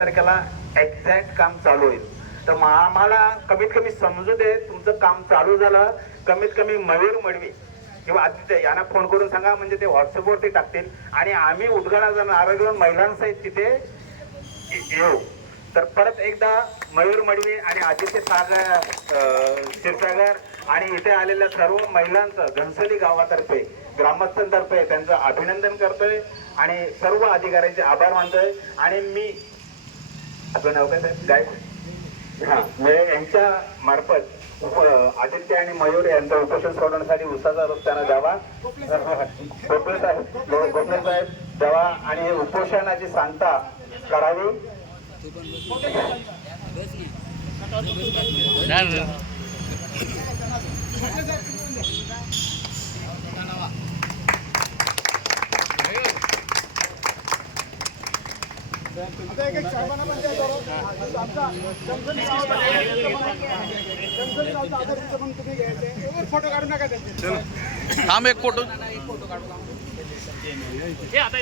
तारखेला एक्झॅक्ट काम चालू होईल. तर आम्हाला कमीत कमी समजू दे तुमचं काम चालू झालं. कमीत कमी मयूर मडवी किंवा आदित्य यांना फोन करून सांगा, म्हणजे ते व्हॉट्सअपवरती टाकतील आणि आम्ही उद्घाटनाचा नारळ घेऊन महिलांसहित तिथे येऊ. तर परत एकदा मयूर मडवी आणि आदित्य क्षीरसागर आणि इथे आलेल्या सर्व महिलांचं घनसोली गावातर्फे ग्रामस्थांतर्फे त्यांचं अभिनंदन करतोय आणि सर्व अधिकाऱ्यांचे आभार मानतोय. आणि मी आपलं नाव काय साहेब? गायक. हा, मी यांच्या मार्फत आदित्य आणि मयूर यांचं उपोषण सोडवण्यासाठी उसाचा रस्त्यानं जावा, गोपले साहेब जावा आणि उपोषणाची सांगता करावी. फोटो काढू नका त्यांचे. थांब एक फोटो. हे आता